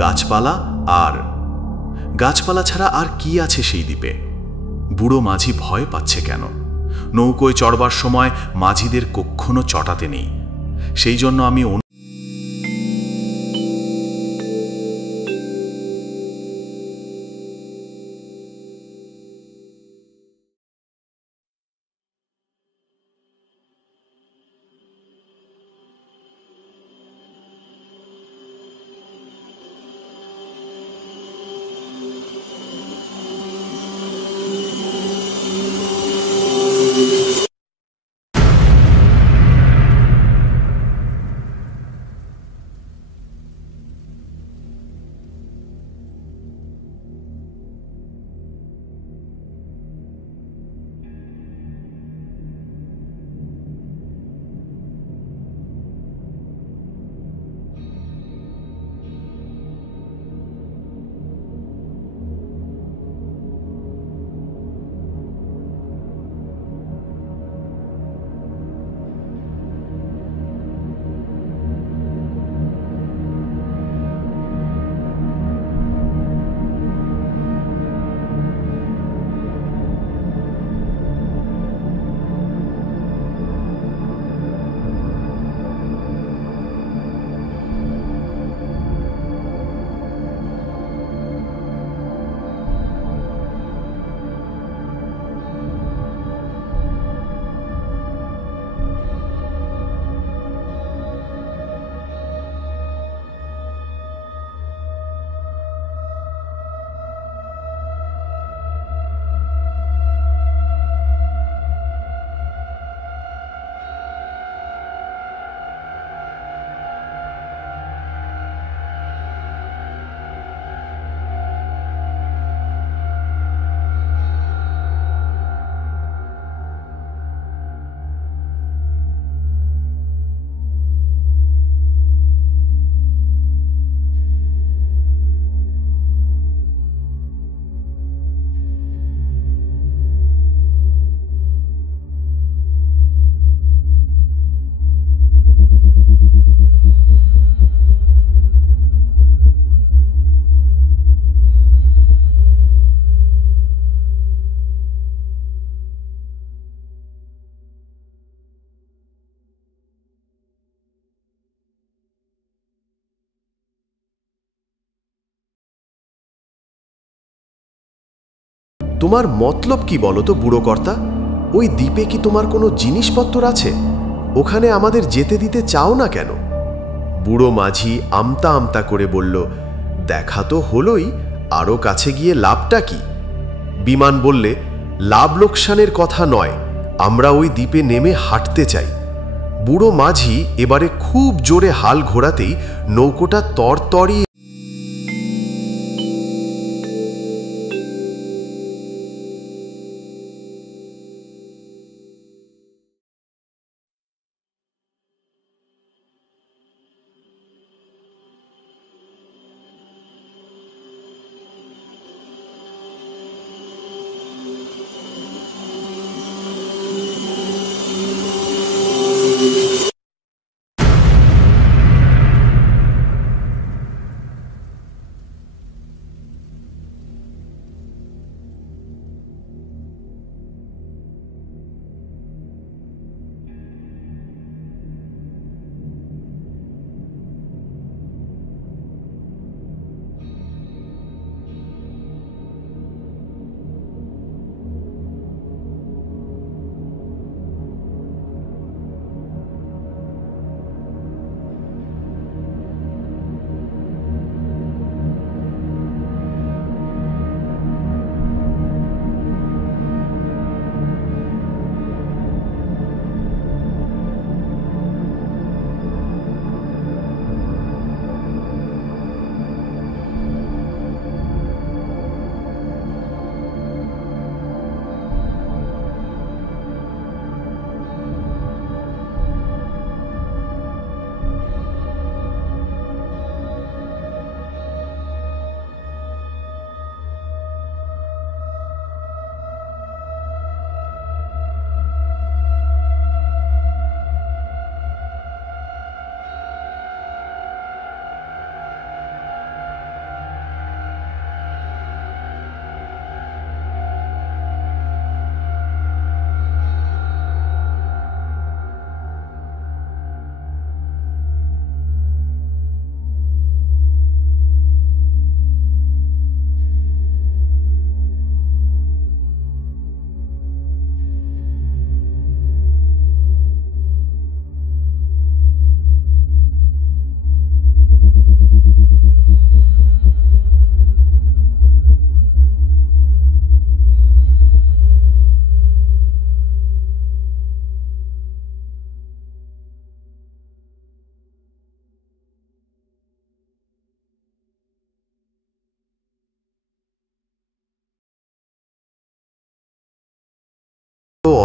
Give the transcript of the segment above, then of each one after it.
গাছপালা আর গাছপালা ছাড়া আর কি আছে সেই দ্বীপে? বুড়ো মাঝি ভয় পাচ্ছে কেন? নৌকোয় চড়বার সময় মাঝিদের কখনো চটাতে নেই। সেই জন্য আমি তোমার মতলব কি বলো তো বুড়ো কর্তা? ওই দ্বীপে কি তোমার কোনো জিনিসপত্র আছে? ওখানে আমাদের যেতে দিতে চাও না কেন? বুড়ো মাঝি আমতা আমতা করে বলল, দেখা তো হলোই, আরও কাছে গিয়ে লাভটা কি? বিমান বললে, লাভ লোকসানের কথা নয়, আমরা ওই দ্বীপে নেমে হাঁটতে চাই। বুড়ো মাঝি এবারে খুব জোরে হাল ঘোরাতেই নৌকোটা তরতরি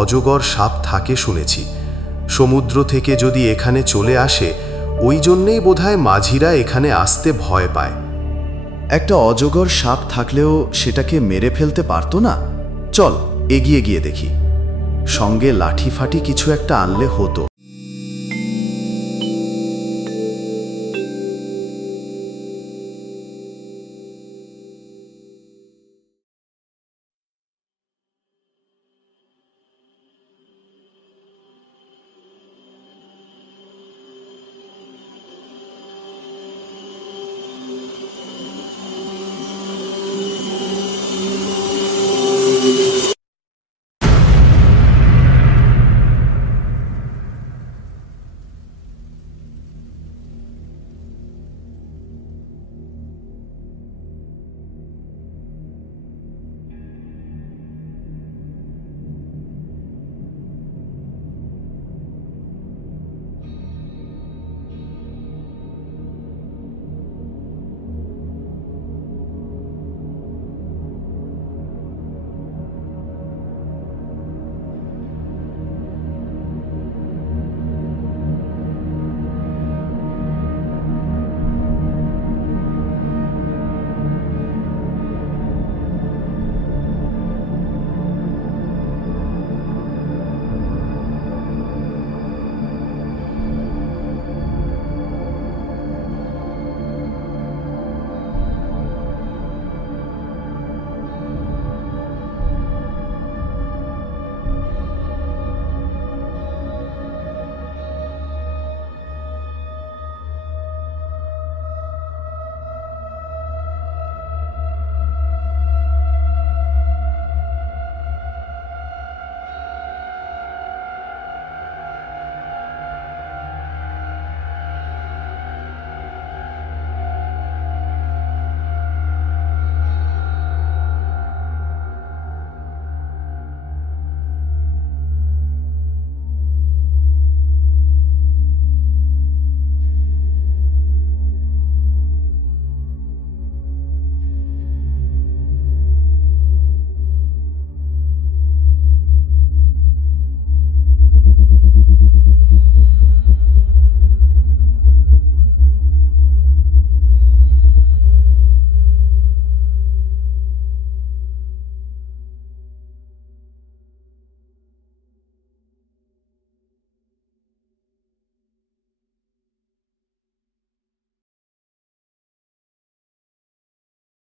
অজগর সাপ থাকে শুনেছি। সমুদ্র থেকে যদি এখানে চলে আসে, ওই জন্যেই বোধহয় মাঝিরা এখানে আসতে ভয় পায়। একটা অজগর সাপ থাকলেও সেটাকে মেরে ফেলতে পারতো না? চল এগিয়ে গিয়ে দেখি। সঙ্গে লাঠি ফাটি কিছু একটা আনলে হতো।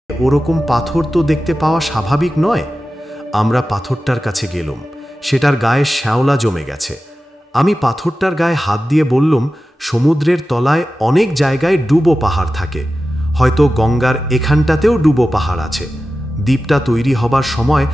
ওরকম পাথর তো দেখতে পাওয়া স্বাভাবিক নয়। আমরা পাথরটার কাছে গেলাম। সেটার গায়ে শ্যাওলা জমে গেছে। আমি পাথরটার গায়ে হাত দিয়ে বললাম, সমুদ্রের তলায় অনেক জায়গায় ডুবো পাহাড় থাকে, হয়তো গঙ্গার এখানটাতেও ডুবো পাহাড় আছে। দ্বীপটা তৈরি হবার সময়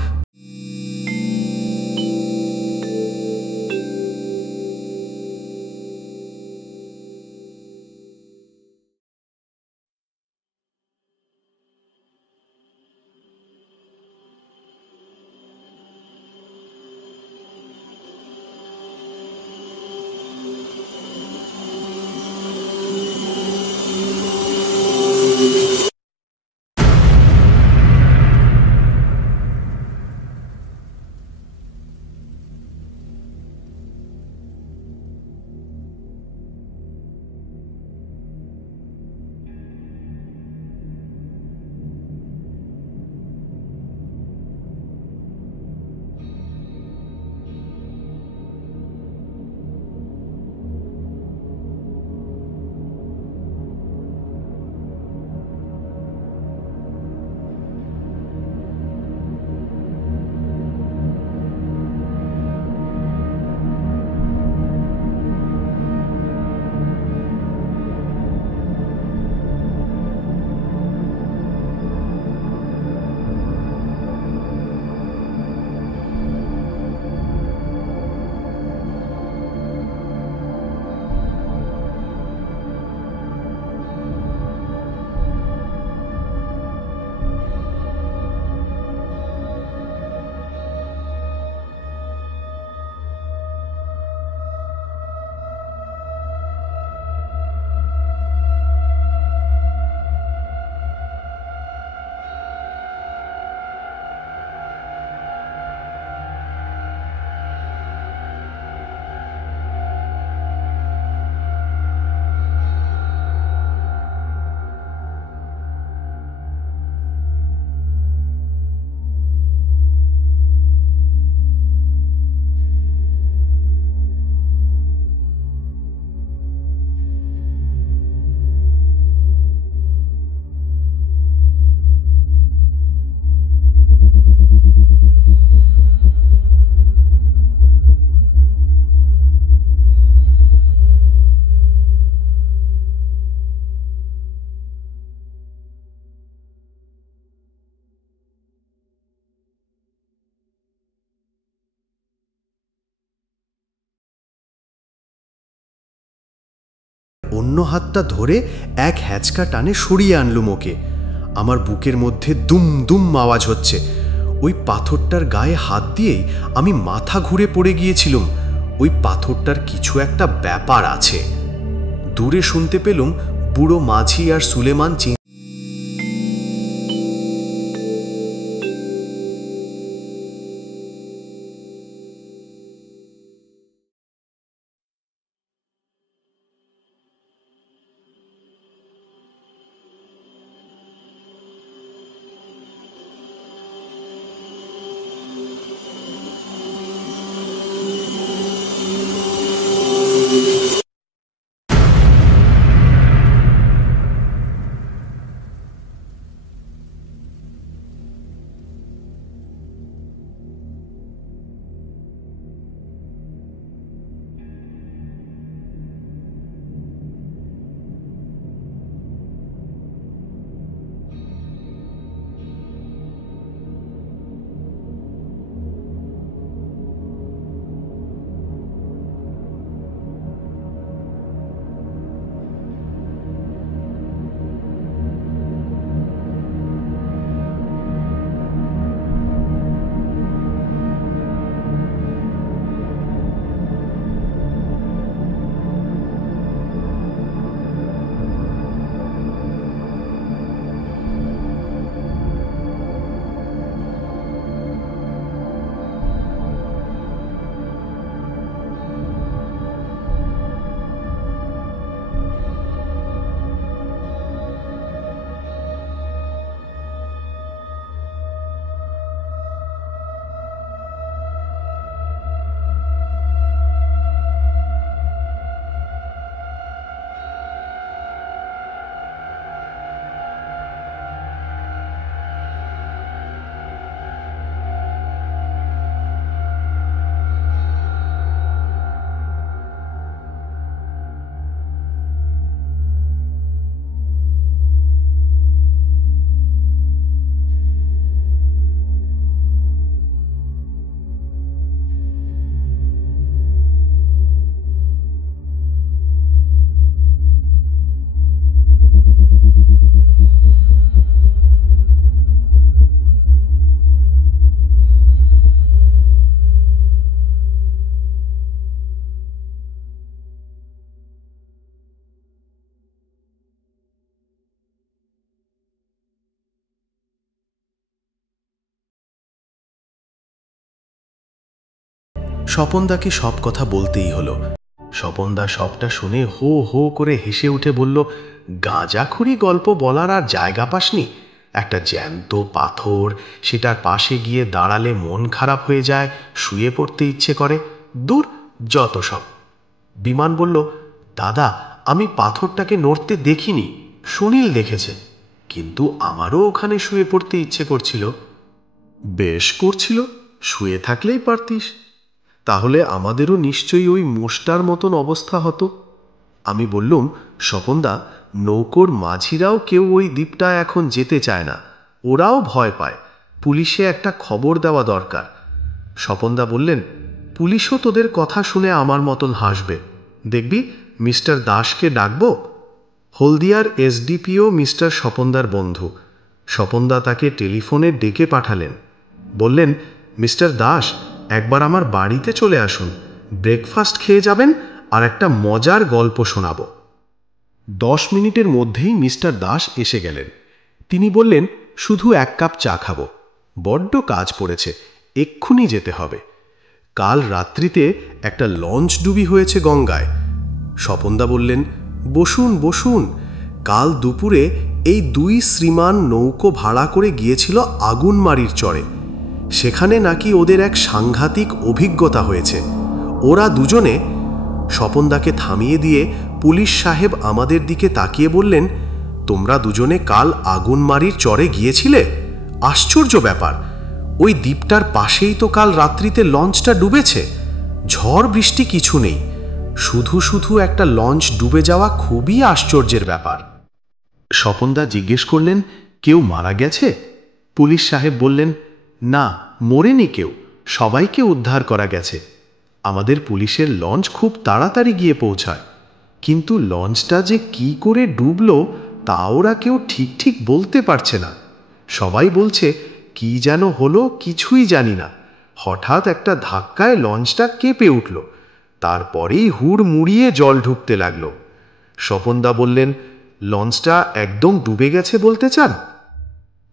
অন্য হাতটা ধরে এক হ্যাচকা টানে সরিয়ে আনলুম ওকে। আমার বুকের মধ্যে দুম দুম আওয়াজ হচ্ছে। ওই পাথরটার গায়ে হাত দিয়েই আমি মাথা ঘুরে পড়ে গিয়েছিলাম। ওই পাথরটার কিছু একটা ব্যাপার আছে। দূরে শুনতে পেলুম বুড়ো মাঝি আর সুলেমান স্বপনদাকে সব কথা বলতেই হলো। স্বপনদা সবটা শুনে হো হো করে হেসে উঠে বলল, গাঁজাখুরি গল্প বলার আর জায়গা পাসনি? একটা জ্যান্ত পাথর, সেটার পাশে গিয়ে দাঁড়ালে মন খারাপ হয়ে যায়, শুয়ে পড়তে ইচ্ছে করে। দূর, যত সব। বিমান বলল, দাদা, আমি পাথরটাকে নড়তে দেখিনি, সুনীল দেখেছে, কিন্তু আমারও ওখানে শুয়ে পড়তে ইচ্ছে করছিল। বেশ করছিল, শুয়ে থাকলেই পারতিস। তাহলে আমাদেরও নিশ্চয়ই ওই মোষটার মতন অবস্থা হতো। আমি বললুম, স্বপনদা, নৌকোর মাঝিরাও কেউ ওই দ্বীপটা এখন যেতে চায় না, ওরাও ভয় পায়। পুলিশে একটা খবর দেওয়া দরকার। স্বপনদা বললেন, পুলিশও তোদের কথা শুনে আমার মতন হাসবে। দেখবি, মিস্টার দাসকে ডাকবো। হলদিয়ার এসডিপিও মিস্টার স্বপনদার বন্ধু। স্বপনদা তাকে টেলিফোনে ডেকে পাঠালেন। বললেন, মিস্টার দাস, একবার আমার বাড়িতে চলে আসুন, ব্রেকফাস্ট খেয়ে যাবেন আর একটা মজার গল্প শোনাব। 10 মিনিটের মধ্যেই মিস্টার দাস এসে গেলেন। তিনি বললেন, শুধু 1 কাপ চা খাবো, বড্ড কাজ পড়েছে, এক্ষুনি যেতে হবে। কাল রাত্রিতে একটা লঞ্চ ডুবি হয়েছে গঙ্গায়। স্বপনদা বললেন, বসুন বসুন, কাল দুপুরে এই 2 শ্রীমান নৌকো ভাড়া করে গিয়েছিল আগুনমারির চরে। সেখানে নাকি ওদের এক সাংঘাতিক অভিজ্ঞতা হয়েছে। ওরা দুজনে। স্বপনদাকে থামিয়ে দিয়ে পুলিশ সাহেব আমাদের দিকে তাকিয়ে বললেন, তোমরা দুজনে কাল আগুনমারির চরে গিয়েছিলে? আশ্চর্য ব্যাপার, ওই দ্বীপটার পাশেই তো কাল রাত্রিতে লঞ্চটা ডুবেছে। ঝড় বৃষ্টি কিছু নেই, শুধু শুধু একটা লঞ্চ ডুবে যাওয়া খুবই আশ্চর্যের ব্যাপার। স্বপনদা জিজ্ঞেস করলেন, কেউ মারা গেছে? পুলিশ সাহেব বললেন, না, মরেনি কেউ, সবাইকে উদ্ধার করা গেছে। আমাদের পুলিশের লঞ্চ খুব তাড়াতাড়ি গিয়ে পৌঁছায়। কিন্তু লঞ্চটা যে কি করে ডুবলো তা ওরা কেউ ঠিক ঠিক বলতে পারছে না। সবাই বলছে কি যেন হলো কিছুই জানি না, হঠাৎ একটা ধাক্কায় লঞ্চটা কেঁপে উঠল, তারপরেই হুড় মুড়িয়ে জল ঢুকতে লাগলো। স্বপনদা বললেন, লঞ্চটা একদম ডুবে গেছে বলতে চান?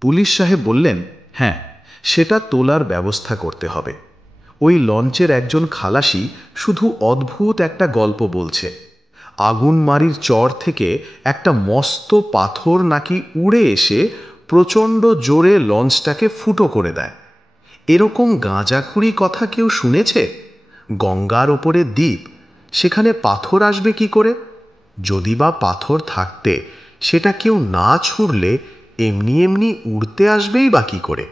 পুলিশ সাহেব বললেন, হ্যাঁ, সেটা তোলার ব্যবস্থা করতে হবে। ওই লঞ্চের একজন খালাসি শুধু অদ্ভুত একটা গল্প বলছে। আগুনমারির চর থেকে একটা মস্ত পাথর নাকি উড়ে এসে প্রচণ্ড জোরে লঞ্চটাকে ফুটো করে দেয়। এরকম গাঁজাখুরি কথা কেউ শুনেছে? গঙ্গার ওপরে দ্বীপ, সেখানে পাথর আসবে কি করে? যদি বা পাথর থাকতে সেটা কেউ না ছুঁড়লে এমনি এমনি উড়তে আসবেই বা কি করে?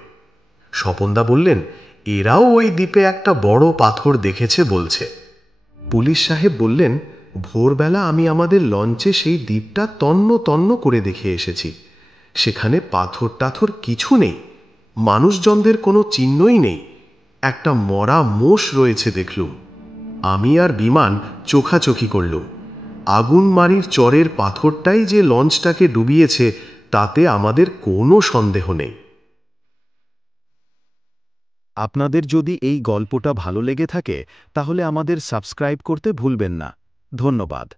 স্বপনদা বললেন, এরাও ওই দ্বীপে একটা বড় পাথর দেখেছে বলছে। পুলিশ সাহেব বললেন, ভোরবেলা আমি আমাদের লঞ্চে সেই দ্বীপটা তন্ন তন্ন করে দেখে এসেছি। সেখানে পাথর টাথর কিছু নেই, মানুষজনদের কোনো চিহ্নই নেই। একটা মরা মোষ রয়েছে দেখলুম। আমি আর বিমান চোখাচোখি করলুম। আগুনমারির চরের পাথরটাই যে লঞ্চটাকে ডুবিয়েছে তাতে আমাদের কোনো সন্দেহ নেই। আপনাদের যদি এই গল্পটা ভালো লেগে থাকে তাহলে আমাদের সাবস্ক্রাইব করতে ভুলবেন না। ধন্যবাদ।